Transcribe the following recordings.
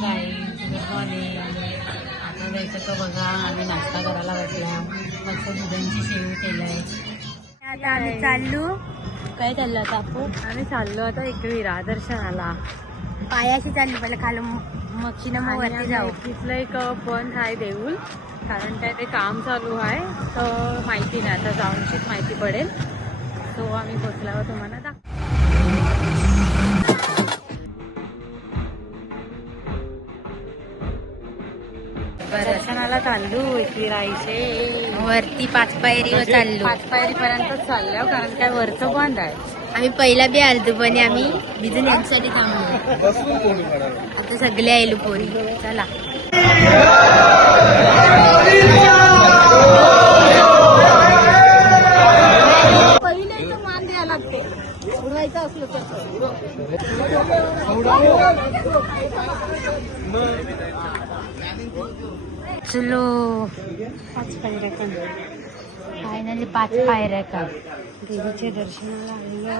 काही good morning. आता जायचं तर बघा आम्ही नाश्ता करायला बसला. मस्त दुधांची शेव केलंय. आता आम्ही चाललो. काय चाललं आता आपण? आम्ही चाललो आता एकविरा दर्शनाला. पायाशी चालली पहिले खालून मच्छीनं मग वरती जाऊ. तिथलं एक पण आहे देऊळ, कारण काय ते काम चालू आहे तर माहिती नाही, आता जाऊनशीच माहिती पडेल. तो आम्ही पोचल्यावर तुम्हाला दर्शनाला चाललो एकविराईचे. वरती 5 पायरीवर चाललो. 5 पायरीपर्यंत चाललो, कारण काय वरचं बंद आहे. आम्ही पहिला बी आलतो पण आम्ही बिजून यांच्यासाठी थांबलो. आता सगळे आलो पोरी. चला पहिले मान द्यायला लागते उडवायचं असलं चलो 5 पायऱ्या पण फायनली 5 पायऱ्या का देवीच्या दर्शनाला आलेलो.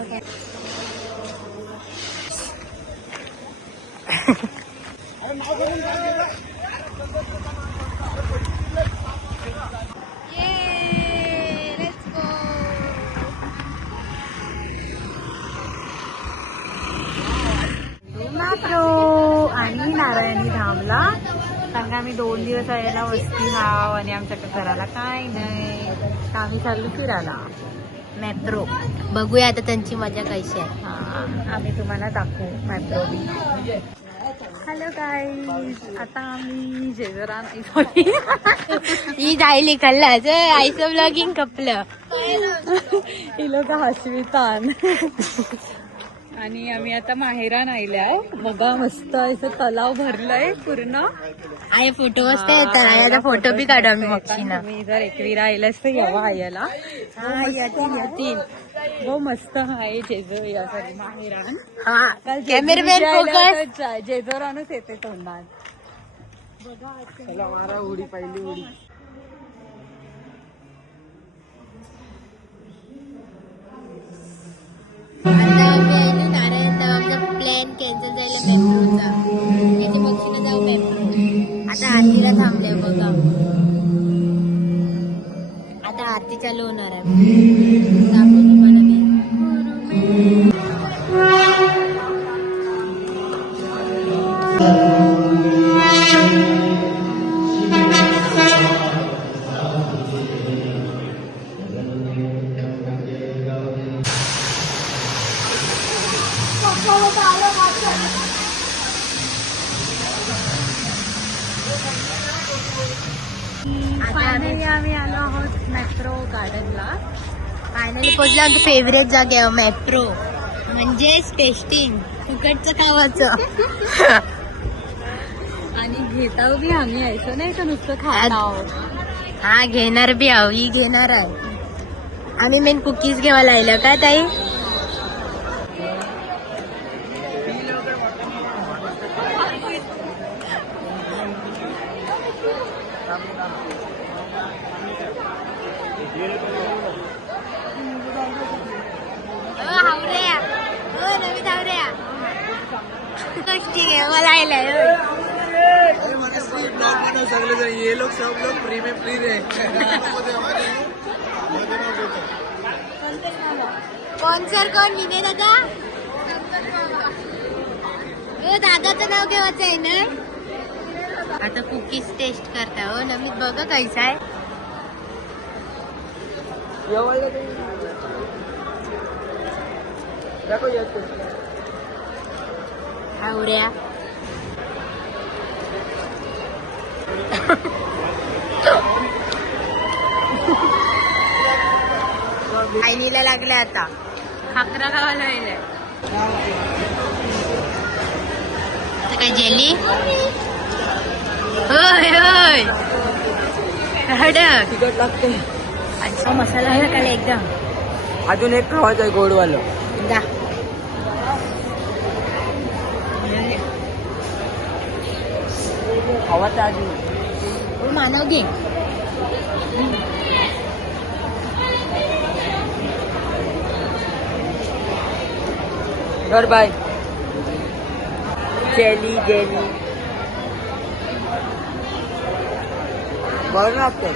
आणि नारायणी धामला, कारण आम्ही 2 दिवस यायला वस्ती हाव आणि आमच्याकडे करायला काय नाही, तर आम्ही चाललो फिरायला. मॅप्रो बघूया आता त्यांची मजा कशी आहे. हा, आम्ही तुम्हाला दाखवू मॅप्रो. हॅलो गाईज, आता आम्ही जेजोरा ही जायली कल्लाच आईचं ब्लॉगिंग कपलं. ही लोक हसवितान. आणि आम्ही आता माहेरान आयल्याय. बघा मस्त असं तलाव भरलंय पूर्ण. आहे फोटो मस्त येतात. आता फोटो बी काढू आम्ही मच्छी ना. तुम्ही जर एकविरा आयलास तर यावा आयला. येतील. हो मस्त आहे जेजो यासाठी माहेरान. हा कॅमेरामॅन फोकस. जेजोरानच येते तोंडात. बघा उडी पहिली उडी. आता आम्ही आलो नारायण धामचा प्लॅन कॅन्सल झाला मॅप्रोचा. इथे मच्छीला जाऊ मॅप्रो. आता आरतीला थांबले बघा. आता आरती चालू होणार आहे. दाखवू तुम्हाला मी. फायनली आम्ही आलो आहोत मॅप्रो गार्डनला. फायनली पोहोचलो आमच्या फेवरेट जागेवर मॅप्रो, म्हणजेच टेस्टिंग फुकटचं खावाचं. आणि घेता बी आम्ही यायचं नाही तर नुसतं खायला. हा घेणार बी आहो. ही घेणार आहे. आम्ही मेन कुकीज घेवायला आलो का ताई. मला ये लोग सब लोग फ्री में फ्री रहे. स्पॉन्सर कोण विनय दादा. दादाचं नाव घेवायचं आहे ना. आता कुकीज टेस्ट करता हो नमित. बघा कैसा आहे. हावऱ्या आईनीला लागले आता. खाकरा खावायला येईल. काय जेली. होय होय कडक तिखट लागते. अच्छा मसाला टाकायला एकदम. अजून एक खावायचं आहे गोडवालं. दा खावायचं आधी मानव घे. कर बाय. जेली जेली बरं लागतं.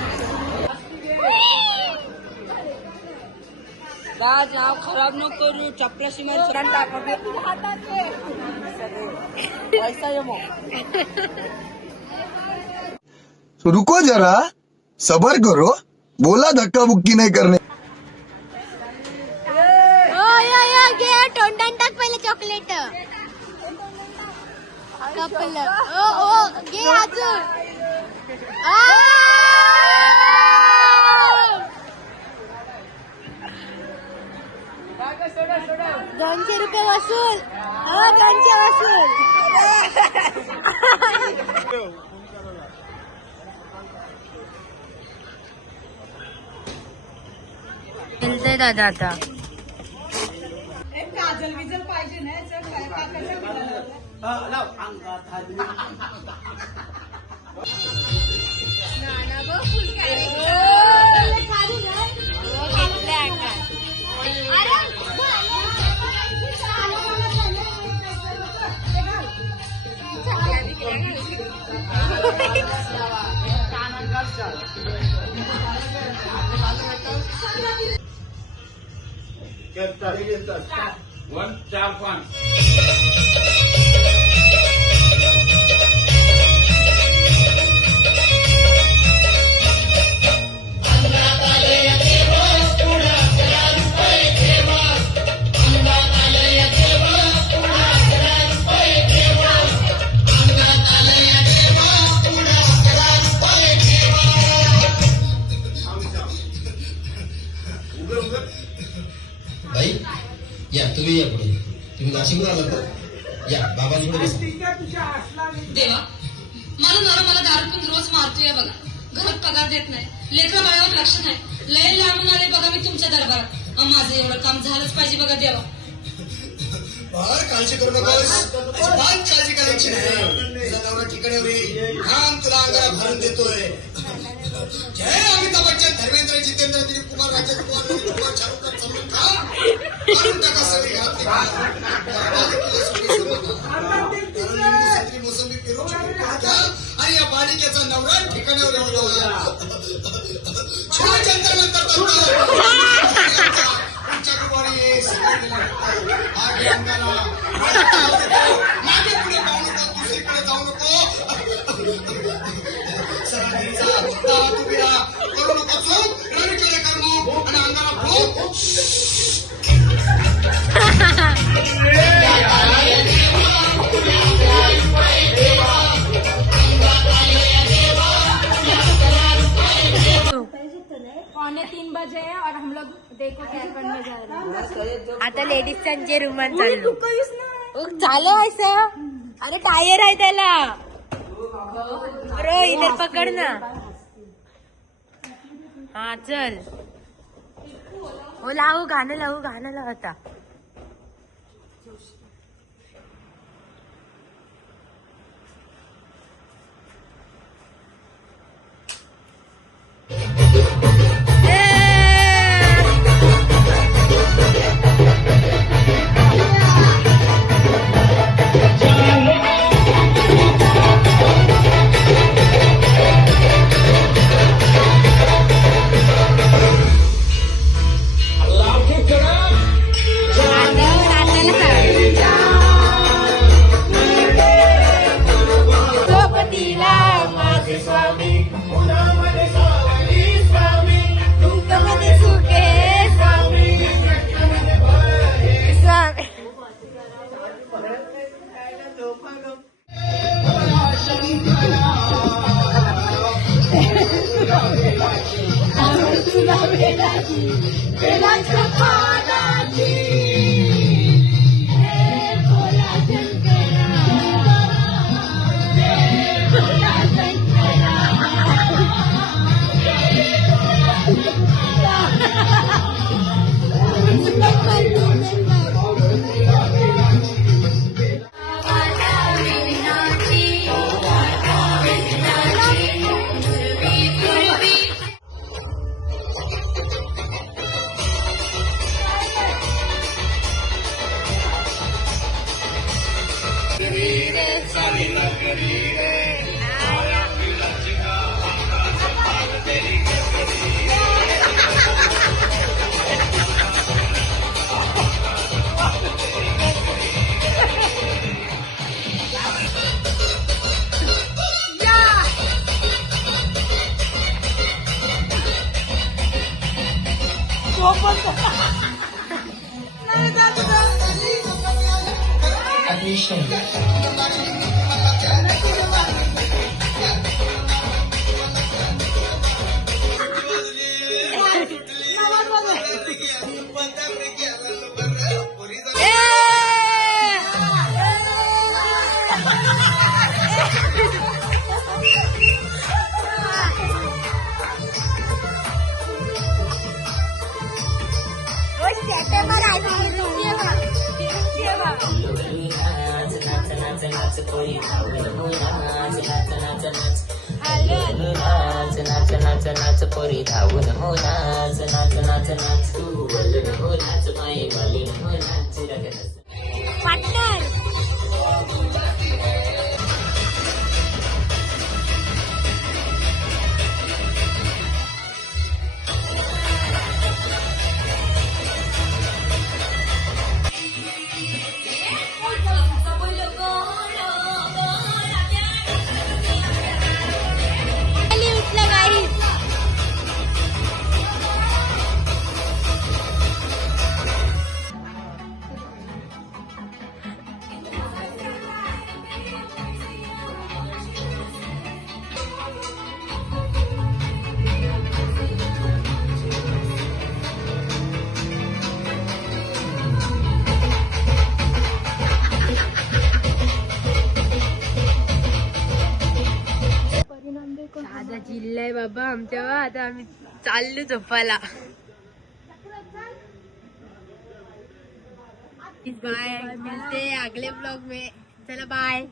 नाव खराब नको करू चपला सिमेंट पैसा ये मग. रुको जरा सबर करो बोला धक्का बुक्की नहीं करने. घे तोंडात टाक पहिले चॉकलेट कपलं घे अजून 200 रुपये वसूल. 200 वसूल. मिळतंय दादा आता. काजल विजल पाहिजे ना बाई या तुम्ही या पुढे. तुम्ही नाशिकला आलात तर या बाबाजी पुढे बसा. देवा मला मला दारू पण रोज मारतोय बघा. घरात पगार देत नाही, लेकरा बाळावर लक्ष नाही. लय लांबून आले बघा मी तुमच्या दरबारात. माझं एवढं काम झालंच पाहिजे बघा देवा. बाळ काळजी करू नकोस. अजिबात काळजी करायची नाही. तुझा नवरा ठिकाणी होईल. काम तुला अंगाला भरून देतोय. जय अमिताभ बच्चन, धर्मेंद्र, जितेंद्र, दिलीप कुमार, राजेश कुमार, रोहित कुमार, शाहरुख खान, सलमान खान करून टाका सगळी घरातली कामं. मोसंबी पेरू घ्या आणि या बालिकेचा नवरा ठिकाणावर येऊन नंतर तुमच्या कुमारी मागे पुढे पाहू नको, दुसरीकडे जाऊ नको. करू नको चूक. रवीकडे कर्म आणि अंगाला भूक. आता लेडीजचे रुमाल चाललो चालू आहे. अरे टायर आहे त्याला. बरो इधर पकड ना. हा चल. हो लावू गाणं लावू आता. आता जिल्हा बाबा आमच्या. आता आम्ही चाललो झोपायला. बाय, मिलते अगले ब्लॉग में. चला बाय.